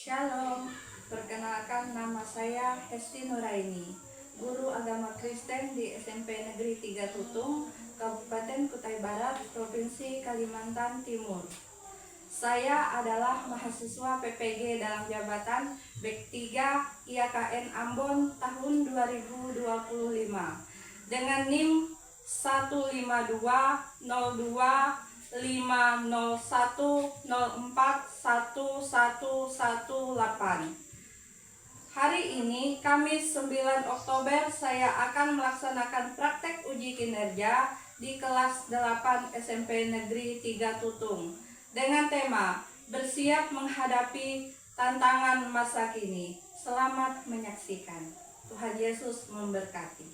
Shalom, perkenalkan nama saya Hesti Nuraini, guru agama Kristen di SMP Negeri 3 Tutung, Kabupaten Kutai Barat, Provinsi Kalimantan Timur. Saya adalah mahasiswa PPG dalam jabatan BEK 3 IAKN Ambon tahun 2025 dengan NIM 152025010411118. Hari ini Kamis 9 Oktober saya akan melaksanakan praktek uji kinerja di kelas 8 SMP Negeri 3 Tutung dengan tema bersiap menghadapi tantangan masa kini. Selamat menyaksikan. Tuhan Yesus memberkati.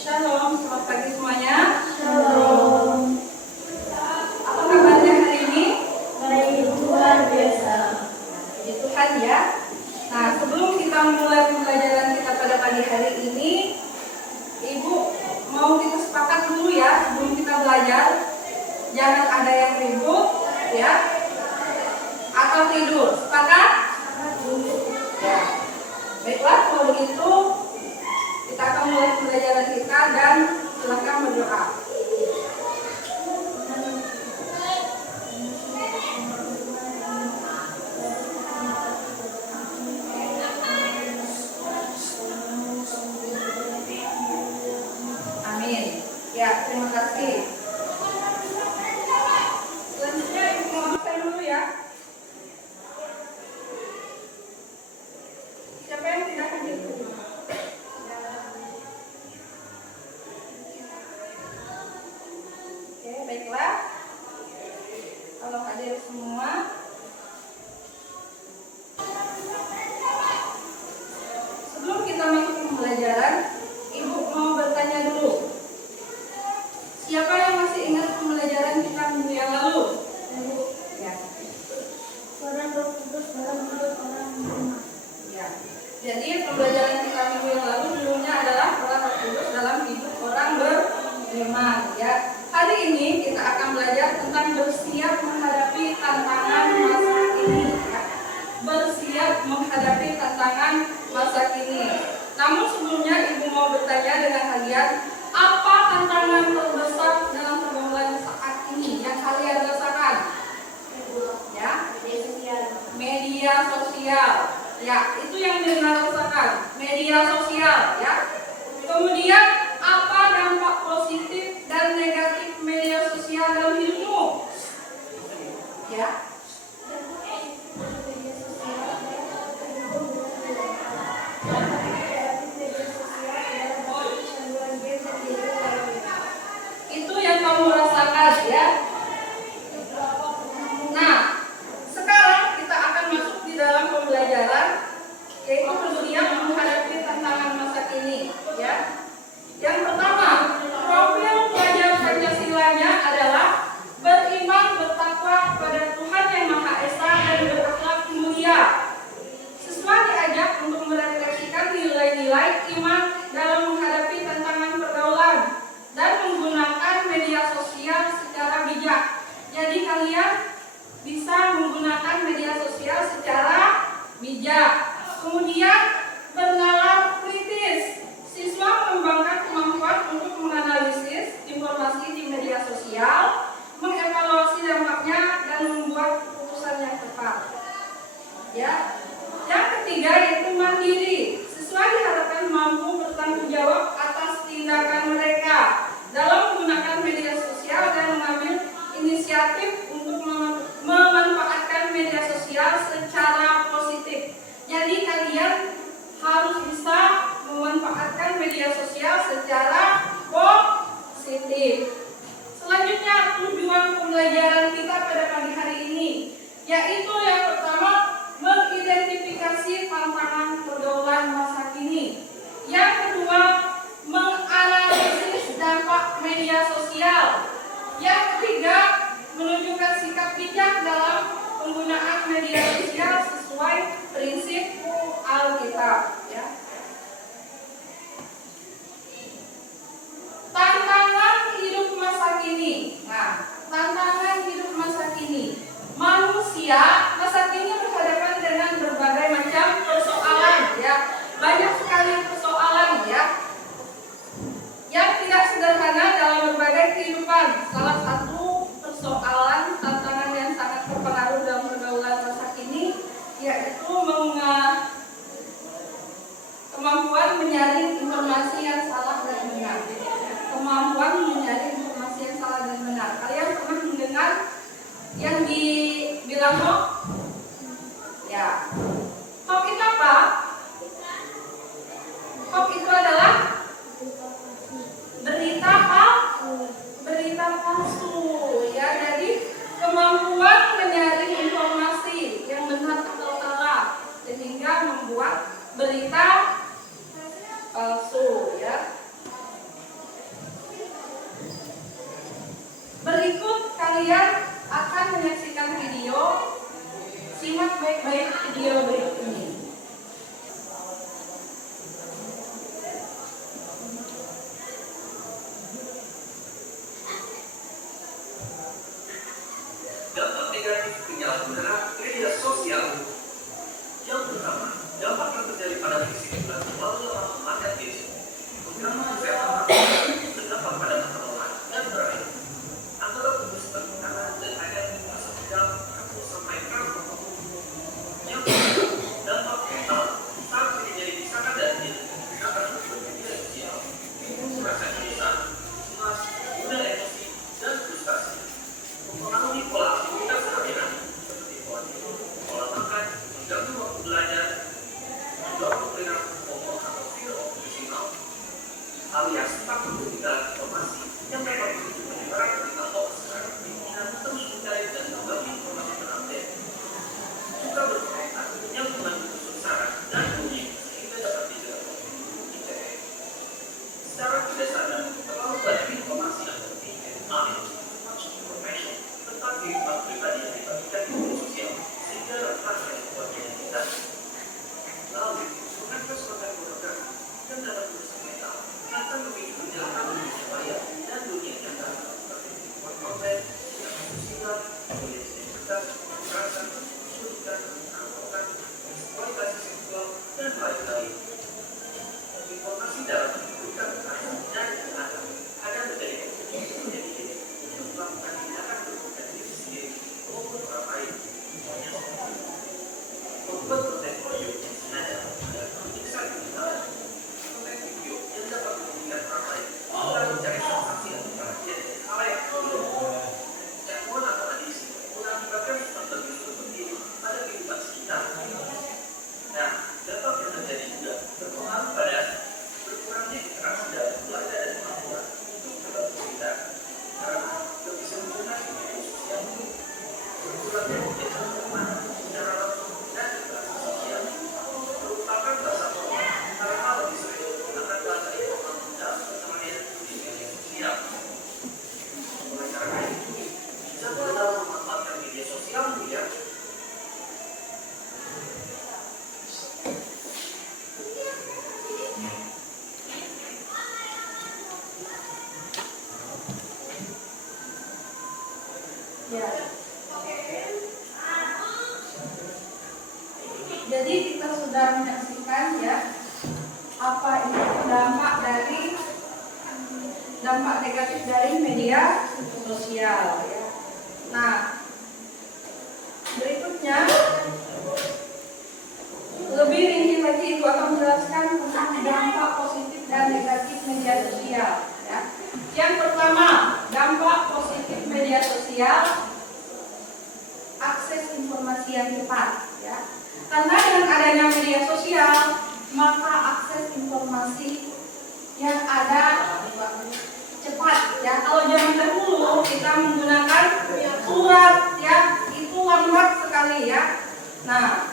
Shalom, selamat pagi semuanya. Shalom. Apa kabarnya hari ini? Baik, luar biasa. Puji Tuhan ya. Nah, sebelum kita mulai pembelajaran kita pada pagi hari ini, Ibu mau kita sepakat dulu ya sebelum kita belajar. Jangan ada yang ribut ya atau tidur. Sepakat? Ya. Baiklah, kalau begitu kita akan mulai pembelajaran kita dan silakan berdoa. Amin. Ya, terima kasih. Selanjutnya Ibu mau absen dulu ya. Siapa yang tidak hadir? Oke, baiklah. Kalau hadir semua, sebelum kita masuk ke pembelajaran, Ibu mau bertanya dulu. Siapa yang masih ingat pembelajaran kita minggu yang lalu? Ya. Orang berkudus dalam hidup orang beriman. Ya. Jadi pembelajaran kita minggu yang lalu judulnya adalah orang kudus dalam hidup orang beriman. Ya. Hari ini kita akan belajar tentang bersiap menghadapi tantangan masa kini. Ya. Bersiap menghadapi tantangan masa kini. Namun sebelumnya Ibu mau bertanya dengan kalian, apa tantangan terbesar dalam pergaulan saat ini yang kalian rasakan? Ya, media sosial. Ya, itu yang Dina rasakan, media sosial. Ya. Kemudian apa dampak positif dan negatif media sosial dalam hidupmu? Ya. Itu yang kamu rasakan ya. Nah, sekarang kita akan masuk di dalam pembelajaran, yaitu bersiap menghadapi tantangan masa kini ya. Yang pertama, profil pelajar Pancasilanya adalah beriman, bertakwa kepada Tuhan Yang Maha Esa dan berakhlak mulia. Siswa diajak untuk merefleksikan nilai-nilai iman dalam menghadapi tantangan pergaulan dan menggunakan media sosial secara bijak. Jadi kalian bisa menggunakan media sosial secara bijak. Kemudian bernalar kritis. Siswa mengembangkan kemampuan untuk menganalisis informasi di media sosial, mengevaluasi dampaknya dan membuat keputusan yang tepat. Ya. Yang ketiga yaitu mandiri. Siswa diharapkan mampu bertanggung jawab atas tindakan mereka dalam menggunakan media sosial dan mengambil inisiatif untuk memanfaatkan media sosial secara positif. Jadi kalian harus bisa memanfaatkan media sosial secara positif. Selanjutnya tujuan pembelajaran kita pada pagi hari ini, yaitu yang pertama mengidentifikasi tantangan pergaulan masa kini. Yang kedua, menganalisis dampak media sosial. Yang ketiga, menunjukkan sikap bijak dalam penggunaan media sosial sesuai prinsip Alkitab. Ya. Tantangan hidup masa kini sekalian akan menyaksikan video. Simak baik-baik video berikut ini. Dampak negatif penyalahgunaan media sosial. Yang pertama, dampak yang terjadi pada fisik dan melalui manfaat diri. Mengganggu kesehatan berdampak pada kekebalan dan berakhir antara tubuh sebagai kanan dan air masuk ke dalam kampus sampai kampus. Yang kedua, dampak mental saat terjadi desakan dan diri akan media sosial, merasa gelisah, cemas, mudah emosi dan frustasi. Mempengaruhi pola aktivitas harian seperti pola tidur, pola makan, mengganggu waktu belajar, mendorong perilaku pokok atau fear of missing out, alias takut ketinggalan informasi yang dapat memicu penyebaran berita hoax secara keinginan terus mencari dan mengganggu informasi terupdate. Juga berkaitan yang mengandung unsur syarat dan bunyi sehingga dapat dijerat ITE. Secara tidak sadar, terlalu banyak informasi yang penting information tentang kehidupan pribadi yang dibagikan di media sosial sehingga rentan membuat identitas. Lalu, mengakses konten pornografi dan dapat merusak mental akan memicu penjelasan dunia maya dan dunia nyata seperti konten yang asusila, budaya identitas, kekerasan, penculikan, perampokan, eksploitasi seksual, dan lain-lain. Informasi dapat menimbulkan kekerasan dan kejahatan agar menjadi menjadi untuk melakukan tindakan merugikan diri sendiri maupun orang lain. Membuat konten audio yang sengaja dan menyiksa digital, konten video yang dapat merugikan orang lain, dan mencari sensasi atau perhatian dari khalayak umum. Gangguan atau adiksi mengakibatkan faktor seperti pada kehidupan sekitar. Nah, dampak yang terjadi juga berpengaruh pada berkurangnya interaksi dalam keluarga dan orang tua untuk berbagi cerita. Karena tidak bisa menggunakan media sosial, berkurangnya kegiatan teman secara langsung dan interaksi sosial merupakan bahasa formal karena lebih sering menggunakan bahasa informal dalam persamaan di media sosial. Oleh karena itu, jika dalam memanfaatkan media sosial media Ya. Jadi kita sudah menyaksikan ya apa itu dampak negatif dari media sosial ya. Nah, berikutnya lebih rinci lagi Ibu akan menjelaskan tentang dampak positif dan negatif media sosial ya. Yang pertama, dampak positif media sosial, akses informasi yang cepat ya. Karena dengan adanya media sosial, maka akses informasi yang ada cepat ya. Kalau zaman dahulu kita menggunakan surat ya, itu lambat sekali ya. Nah,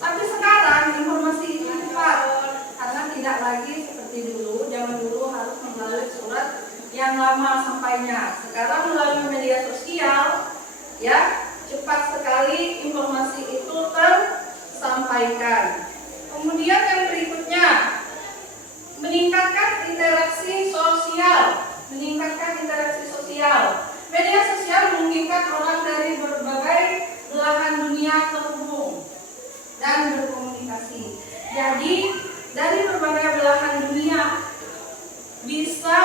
tapi sekarang informasi itu cepat karena tidak lagi seperti dulu. Zaman dulu harus melalui surat yang lama sampainya. Sekarang melalui media sosial ya, cepat sekali informasi itu tersampaikan. Kemudian yang berikutnya, meningkatkan interaksi sosial. Media sosial memungkinkan orang dari berbagai belahan dunia terhubung dan berkomunikasi. Jadi dari berbagai belahan dunia bisa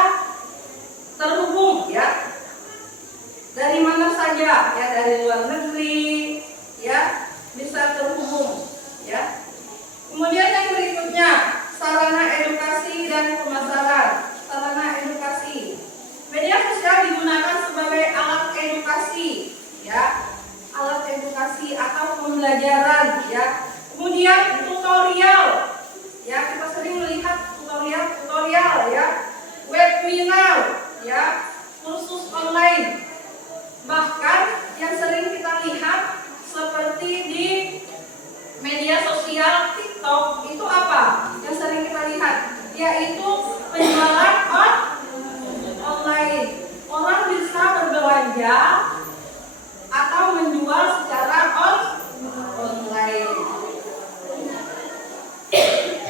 terhubung ya. Dari mana saja ya, dari luar negeri ya, bisa terhubung ya. Kemudian yang berikutnya, sarana edukasi dan pemasaran. Media sosial digunakan sebagai alat edukasi ya, alat edukasi atau pembelajaran ya. Kemudian tutorial ya, kita sering melihat tutorial ya, webinar ya, kursus online. Bahkan yang sering kita lihat seperti di media sosial TikTok itu apa? Yang sering kita lihat yaitu penjualan online. Orang bisa berbelanja saja atau menjual secara online.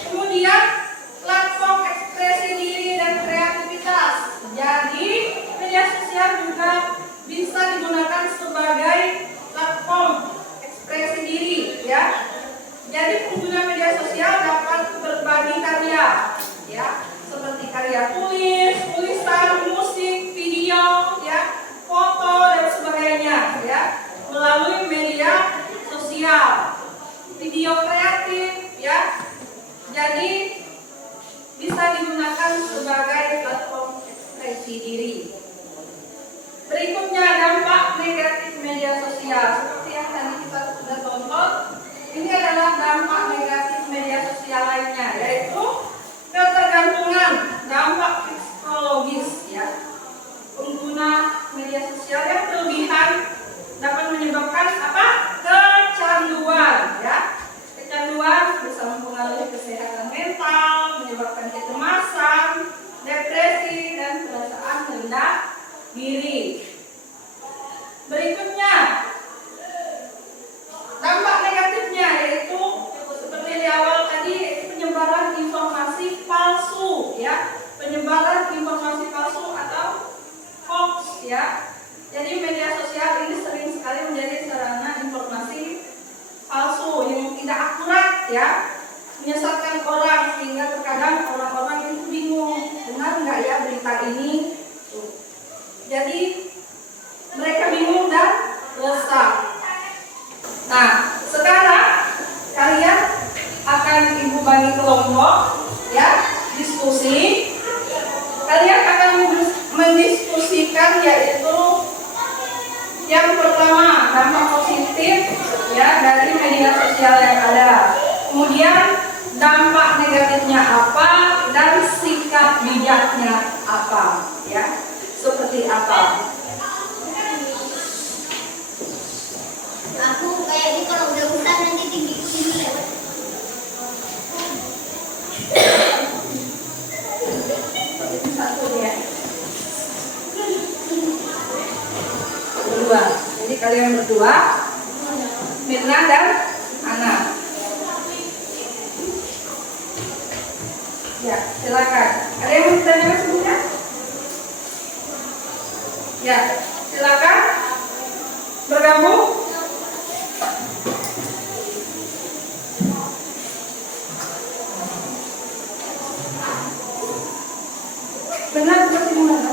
Kemudian platform ekspresi diri dan kreativitas. Jadi media sosial juga bisa digunakan sebagai platform ekspresi diri, ya. Jadi pengguna media sosial dapat berbagi karya, ya, seperti karya tulis, tulisan, musik, video, ya, foto dan sebagainya, ya, melalui media sosial. Video kreatif, ya. Jadi bisa digunakan sebagai platform ekspresi diri. Berikutnya dampak negatif media sosial. Seperti yang tadi kita sudah tonton, ini adalah dampak negatif media sosial lainnya, yaitu ketergantungan, dampak psikologis, ya. Pengguna media sosial yang berlebihan dapat menyebabkan apa? Kecanduan, ya. Kecanduan bisa mempengaruhi kesehatan mental, menyebabkan kecemasan, depresi, dan perasaan rendah diri. Berikutnya, dampak negatifnya yaitu seperti di awal tadi, penyebaran informasi palsu, ya, penyebaran informasi palsu atau hoax, ya. Jadi media sosial ini sering sekali menjadi sarana informasi palsu yang tidak akurat, ya, menyesatkan orang sehingga terkadang orang-orang itu bingung benar nggak ya berita ini. Jadi mereka bingung dan resah. Nah, sekarang kalian akan ibu bagi kelompok, ya, diskusi. Kalian akan mendiskusikan yaitu yang pertama dampak positif, ya, dari media sosial yang ada. Kemudian dampak negatifnya apa dan sikap bijaknya apa, ya, seperti apa. Aku kayaknya kalau udah besar nanti tinggi lewat. Satu ya. Berdua. Jadi kalian berdua, Mirna dan Ana. Ya, silakan. Ada yang mau bertanya sebelumnya? Ya, silakan bergabung. Benar seperti mana?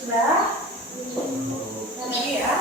Sudah? Lagi ya.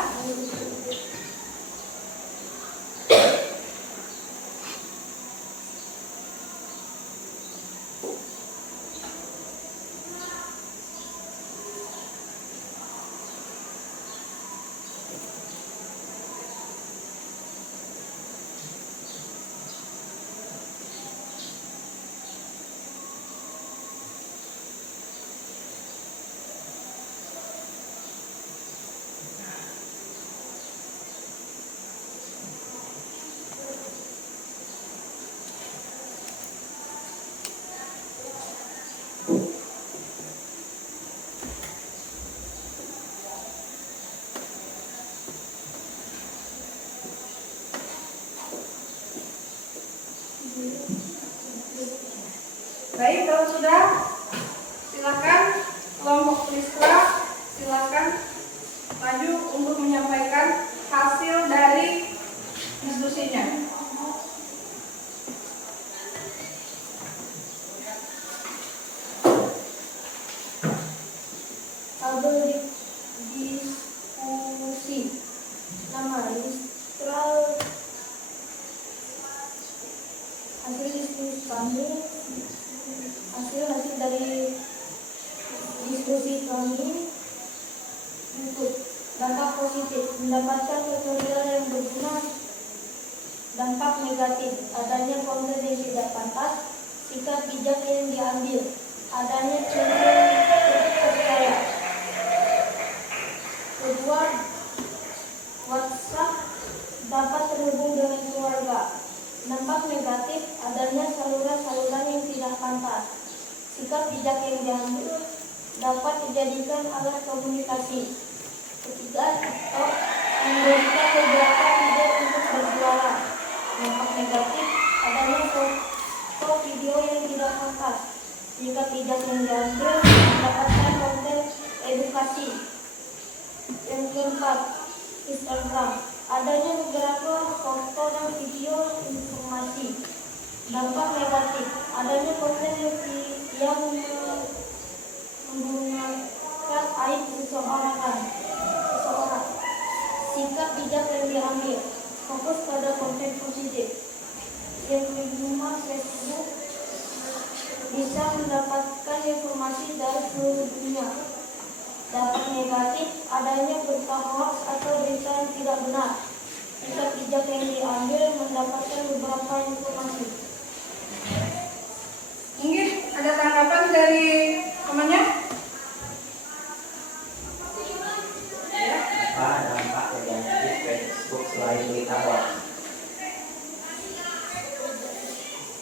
Baik, kalau sudah, silakan kelompok Prisca, silakan maju untuk menyampaikan hasil dari diskusinya. Tabel diskusi nama listral hasil diskusi kami hasil dari diambil untuk dampak positif, mendapatkan tutorial yang berguna. Dampak negatif, adanya konten yang tidak pantas, sikap bijak yang diambil, adanya cenderung percaya. Kedua, WhatsApp dapat terhubung dengan keluarga. Dampak negatif, adanya saluran-saluran yang tidak pantas. Sikap bijak yang diambil dapat dijadikan alat komunikasi. Ketiga, TikTok memberikan beberapa ide untuk berjualan. Dampak negatif, adanya foto video yang tidak pantas. Sikap bijak yang diambil mendapatkan konten edukasi. Yang keempat, Instagram, adanya beberapa foto dan video informasi. Dampak negatif, adanya konten yang menggunakan aib seseorang. Sikap bijak yang diambil, fokus pada konten positif. Yang kelima, Facebook bisa mendapatkan informasi dari seluruh dunia. Dampak negatif, adanya berita hoax atau berita yang tidak benar. Sikap bijak yang diambil mendapatkan beberapa informasi. Mungkin ada tanggapan dari temannya? Ya. Apa dampak negatif Facebook selain berita hoax?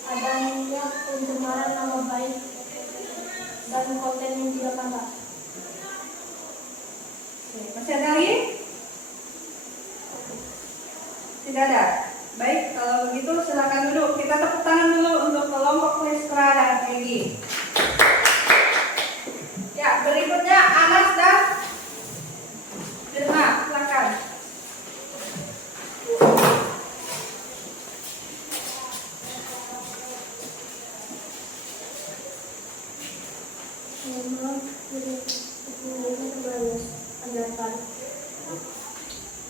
Adanya pencemaran nama baik dan konten yang tidak pantas. Masih ada lagi? Tidak ada. Baik, kalau begitu silakan duduk. Kita tepuk tangan dulu untuk kelompok Lestra dan Peggy. Ya, berikutnya Anas dan Firma, silakan.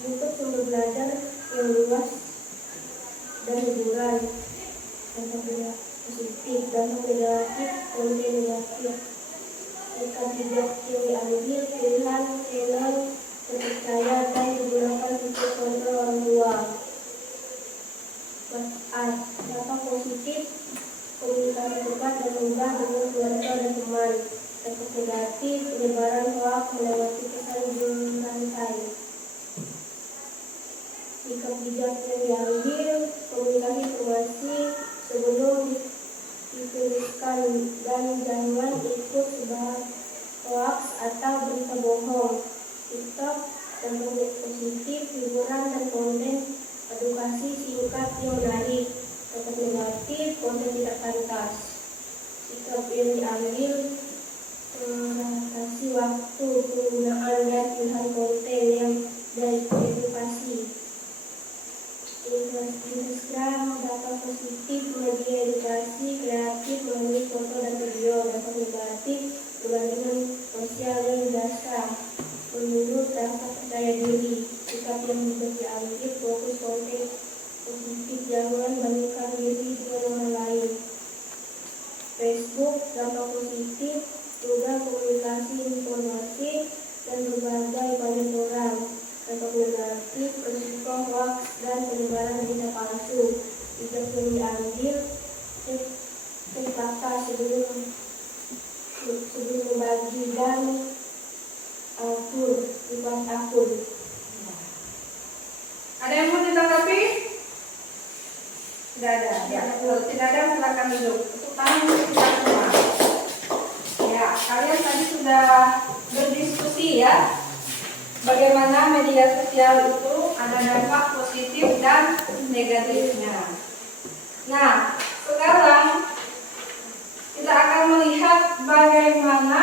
Untuk sumber belajar yang luas dan hiburan, dampak positif, dampak negatif, konten negatif. Sikap bijak yang diambil, pilihan channel terpercaya dan digunakan untuk kontrol orang tua. Dampak positif, komunikasi dekat dan mudah dengan keluarga dan teman. Dampak negatif, penyebaran hoax melewati pesan berantai. Sikap bijak yang diambil, komunikasi informasi sebelum dituliskan dan jangan ikut sebar hoax atau berita bohong. TikTok dampak positif, hiburan dan konten edukasi singkat yang menarik. Dampak negatif, konten tidak pantas. Sikap yang diambil, mengatasi waktu penggunaan dan pilihan konten yang dari edukasi. Instagram dampak positif, media edukasi kreatif melalui foto dan video. Dampak negatif, perbandingan sosial yang jasa. Menurut rasa percaya diri, sikap yang bisa diambil, fokus konten positif, jangan bandingkan diri dengan orang lain. Facebook dampak positif, mudah komunikasi informasi dan berbagai banyak orang. Dampak negatif, risiko hoax dan penyebaran berita palsu. Sikap yang diambil, cek fakta sebelum membagi dan buat akun. Ada yang mau ditanggapi? Tidak ada. Ya, kalau tidak ada silakan duduk. Tepuk tangan untuk kita semua. Ya, kalian tadi sudah berdiskusi ya. Bagaimana media sosial itu ada dampak positif dan negatifnya. Nah, sekarang kita akan melihat bagaimana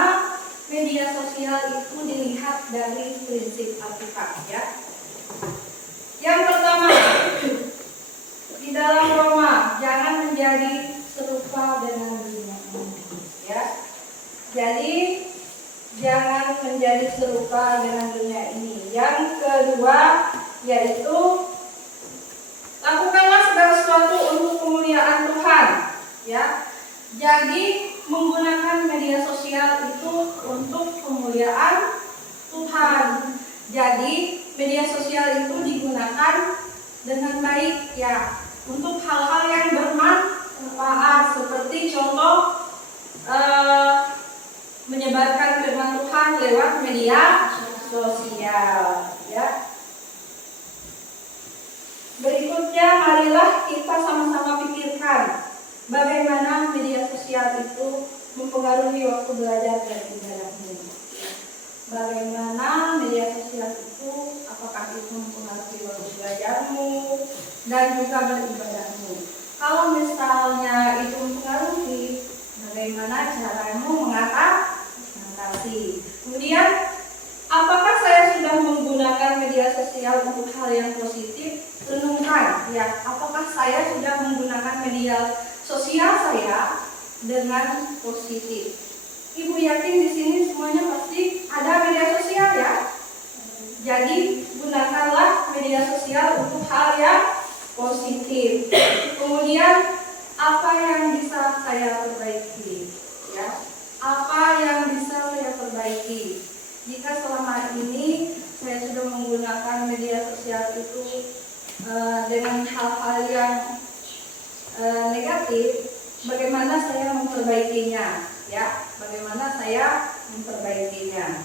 media sosial itu dilihat dari prinsip Alkitab ya. Yang pertama, di dalam Roma, jangan menjadi serupa dengan dunia ini ya. Jadi jangan menjadi serupa dengan dunia ini. Yang kedua yaitu lakukanlah segala sesuatu untuk kemuliaan Tuhan ya. Jadi menggunakan media sosial itu untuk kemuliaan Tuhan. Jadi media sosial itu digunakan dengan baik ya, untuk hal-hal yang bermanfaat, seperti contoh menyebarkan firman Tuhan lewat media sosial ya. Berikutnya, marilah kita sama-sama pikirkan bagaimana media sosial itu mempengaruhi waktu belajar dan ibadahmu. Bagaimana media sosial itu, apakah itu mempengaruhi waktu belajarmu dan juga beribadahmu. Kalau misalnya itu mempengaruhi, bagaimana caramu mengatasi. Kemudian, apakah saya sudah menggunakan media sosial untuk hal yang positif? Renungkan ya, apakah saya sudah menggunakan media sosial saya dengan positif? Ibu yakin di sini semuanya pasti ada media sosial ya. Jadi gunakanlah media sosial untuk hal yang positif. Kemudian apa yang bisa saya perbaiki ya? Apa yang bisa saya perbaiki? Jika selama ini saya sudah menggunakan media sosial itu dengan hal-hal yang negatif, bagaimana saya memperbaikinya ya? Bagaimana saya memperbaikinya?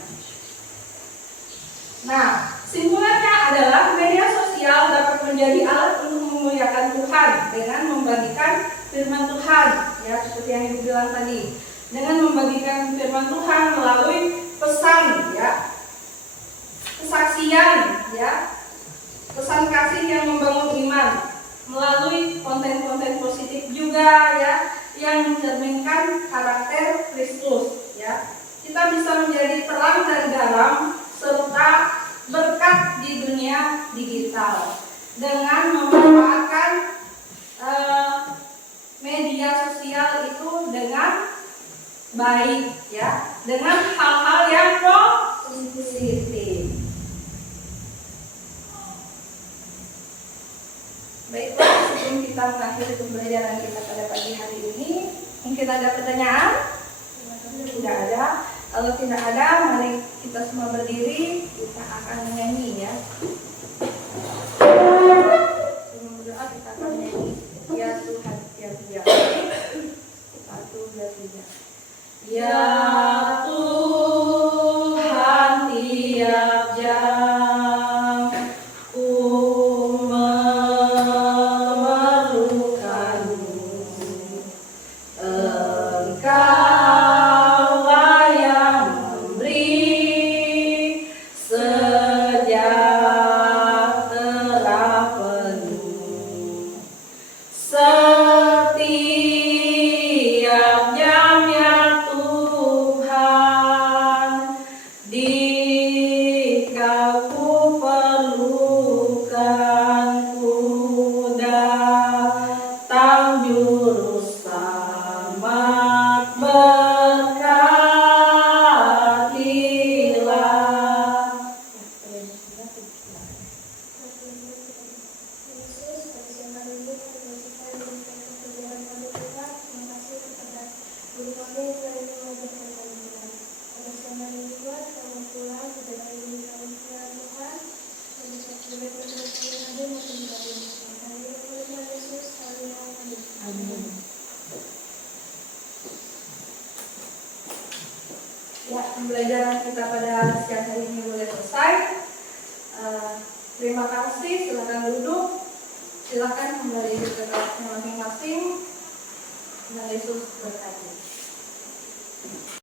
Nah, simpulannya adalah media sosial dapat menjadi alat untuk memuliakan Tuhan dengan membagikan firman Tuhan ya, seperti yang Ibu bilang tadi, dengan membagikan firman Tuhan melalui pesan ya, kesaksian ya, pesan kasih yang membangun iman, melalui konten-konten positif juga ya, yang mencerminkan karakter Kristus ya. Kita bisa menjadi terang dan garam serta berkat di dunia digital dengan memanfaatkan media sosial itu dengan baik ya, dengan hal-hal yang positif. Baiklah, sebelum kita mengakhiri pembelajaran kita pada pagi hari ini, mungkin ada pertanyaan? Tidak ada. Kalau tidak ada, mari kita semua berdiri, kita akan menyanyi ya. Sebelum berdoa kita akan menyanyi. Ya Tuhan tiap jam. 1, 2, 3. Ya Tuhan tiap jam ku memerlukanmu. Engkaulah yang memberi sejahtera penuh. Setiap jamnya Tuhan, di Kau ku perlukan, ku datang juru selamat, berkatilah. Amin. Ya, pembelajaran kita pada siang hari ini boleh selesai. Terima kasih, silakan duduk. Silakan kembali ke kelasnya masing-masing. Tuhan Yesus berkati.